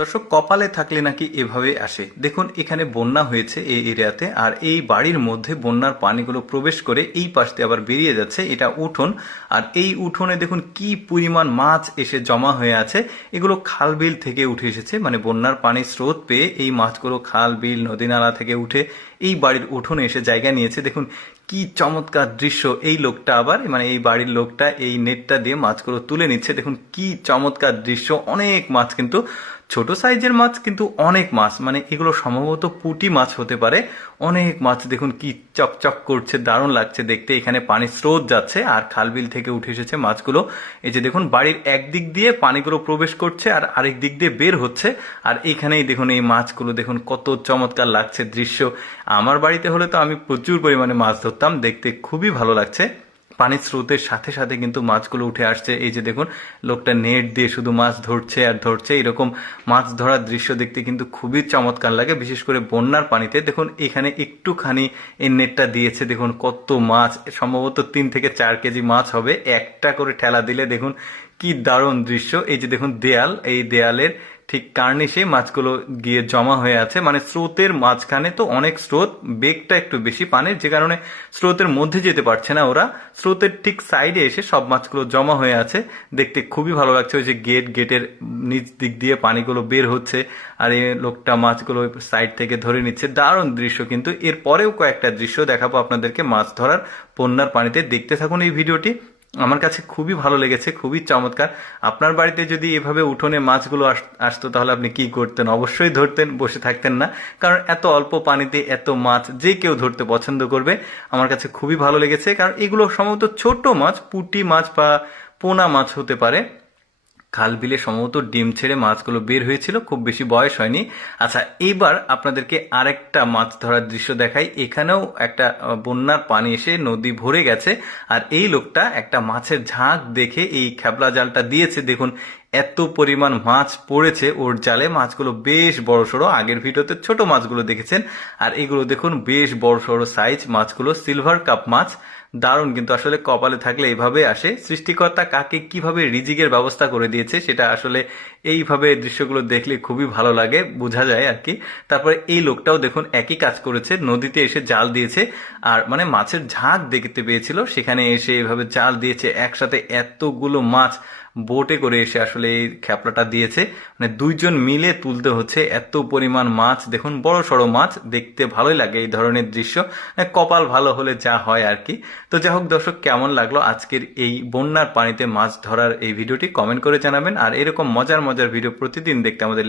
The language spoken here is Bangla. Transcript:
দর্শক, কপালে থাকলে নাকি এভাবে আসে। দেখুন, এখানে বন্যা হয়েছে এই এরিয়াতে, আর এই বাড়ির মধ্যে বন্যার পানিগুলো প্রবেশ করে এই পাশ দিয়ে আবার বেরিয়ে যাচ্ছে। এটা উঠোন, আর এই উঠোনে দেখুন কি পরিমাণ মাছ এসে জমা হয়ে আছে। এগুলো খাল বিল থেকে উঠে এসেছে, মানে বন্যার পানির স্রোত পেয়ে এই মাছগুলো খাল বিল নদী নালা থেকে উঠে এই বাড়ির উঠোনে এসে জায়গা নিয়েছে। দেখুন কি চমৎকার দৃশ্য। এই লোকটা আবার, মানে এই বাড়ির লোকটা এই নেটটা দিয়ে মাছগুলো তুলে নিচ্ছে। দেখুন কি চমৎকার দৃশ্য। অনেক মাছ, কিন্তু ছোট সাইজের মাছ, কিন্তু অনেক মাছ, মানে এগুলো সম্ভবত পুঁটি মাছ হতে পারে। অনেক মাছ দেখুন কি চকচক করছে, দারুণ লাগছে দেখতে। এখানে পানির স্রোত যাচ্ছে আর খালবিল থেকে উঠে এসেছে মাছগুলো। এই যে দেখুন, বাড়ির একদিক দিয়ে পানিগুলো প্রবেশ করছে আর আরেক দিক দিয়ে বের হচ্ছে। আর এখানেই দেখুন এই মাছগুলো, দেখুন কত চমৎকার লাগছে দৃশ্য। আমার বাড়িতে হলে তো আমি প্রচুর পরিমাণে মাছ ধরতাম, দেখতে খুবই ভালো লাগছে। পানির স্রোতের সাথে সাথে কিন্তু মাছগুলো উঠে আসছে। এই যে দেখুন, লোকটা নেট দিয়ে শুধু মাছ ধরছে আর ধরছে। এরকম মাছ ধরার দৃশ্য দেখতে কিন্তু খুবই চমৎকার লাগে, বিশেষ করে বন্যার পানিতে। দেখুন এখানে একটুখানি এই নেটটা দিয়েছে, দেখুন কত মাছ, সম্ভবত 3 থেকে 4 কেজি মাছ হবে। একটা করে ঠেলা দিলে দেখুন কি দারুণ দৃশ্য। এই যে দেখুন দেয়াল, এই দেয়ালের ঠিক কার্নিশে মাছগুলো গিয়ে জমা হয়ে আছে। মানে স্রোতের মাঝখানে তো অনেক স্রোত, বেগটা একটু বেশি পানির, যে কারণে স্রোতের মধ্যে যেতে পারছে না ওরা। স্রোতের ঠিক সাইডে এসে সব মাছগুলো জমা হয়ে আছে। দেখতে খুবই ভালো লাগছে। ওই যে গেটের নিচ দিক দিয়ে পানিগুলো বের হচ্ছে, আর এই লোকটা মাছগুলো সাইড থেকে ধরে নিচ্ছে। দারুণ দৃশ্য। কিন্তু এর পরেও কয়েকটা দৃশ্য দেখাবো আপনাদেরকে মাছ ধরার বন্যার পানিতে। দেখতে থাকুন এই ভিডিওটি। আমার কাছে খুবই ভালো লেগেছে, খুবই চমৎকার। আপনার বাড়িতে যদি এভাবে উঠোনে মাছগুলো আসতো, তাহলে আপনি কি করতেন? অবশ্যই ধরতেন, বসে থাকতেন না। কারণ এত অল্প পানিতে এত মাছ যে কেউ ধরতে পছন্দ করবে। আমার কাছে খুবই ভালো লেগেছে, কারণ এগুলো সম্ভবত ছোট মাছ, পুঁটি মাছ বা পোনা মাছ হতে পারে। খাল বিলে সম্ভবত ডিম ছেড়ে মাছগুলো বের হয়েছিল, খুব বেশি বয়স হয়নি। আচ্ছা, এইবার আপনাদেরকে আরেকটা মাছ ধরার দৃশ্য দেখাই। এখানেও একটা বন্যার পানি এসে নদী ভরে গেছে, আর এই লোকটা একটা মাছের ঝাঁক দেখে এই খেপলা জালটা দিয়েছে। দেখুন এত পরিমাণ মাছ পড়েছে ওর জালে। মাছগুলো বেশ বড় সড়ো, আগের ভিডিওতে ছোট মাছগুলো দেখেছেন, আর এগুলো দেখুন বেশ বড় সড়ো সাইজ মাছগুলো, সিলভার কাপ মাছ। দারুণ, কিন্তু আসলে কপালে থাকলে এইভাবে আসে। সৃষ্টিকর্তা কাকে কিভাবে রিজিকের ব্যবস্থা করে দিয়েছে, সেটা আসলে এইভাবে দৃশ্যগুলো দেখলে খুবই ভালো লাগে, বোঝা যায় আর কি। তারপরে এই লোকটাও দেখুন একই কাজ করেছে, নদীতে এসে জাল দিয়েছে। আর মানে মাছের ঝাঁক দেখতে পেয়েছিল, সেখানে এসে এভাবে জাল দিয়েছে। একসাথে এতগুলো মাছ বোটে করে এসে আসলে এই খেপলাটা দিয়েছে। মানে দুইজন মিলে তুলতে হচ্ছে এত পরিমাণ মাছ। দেখুন বড় সড়ো মাছ, দেখতে ভালোই লাগে এই ধরনের দৃশ্য। কপাল ভালো হলে যা হয় আর কি। তো যাই হোক দর্শক, কেমন লাগলো আজকের এই বন্যার পানিতে মাছ ধরার এই ভিডিওটি? কমেন্ট করে জানাবেন। আর এরকম মজার মজার ভিডিও প্রতিদিন দেখতে আমাদের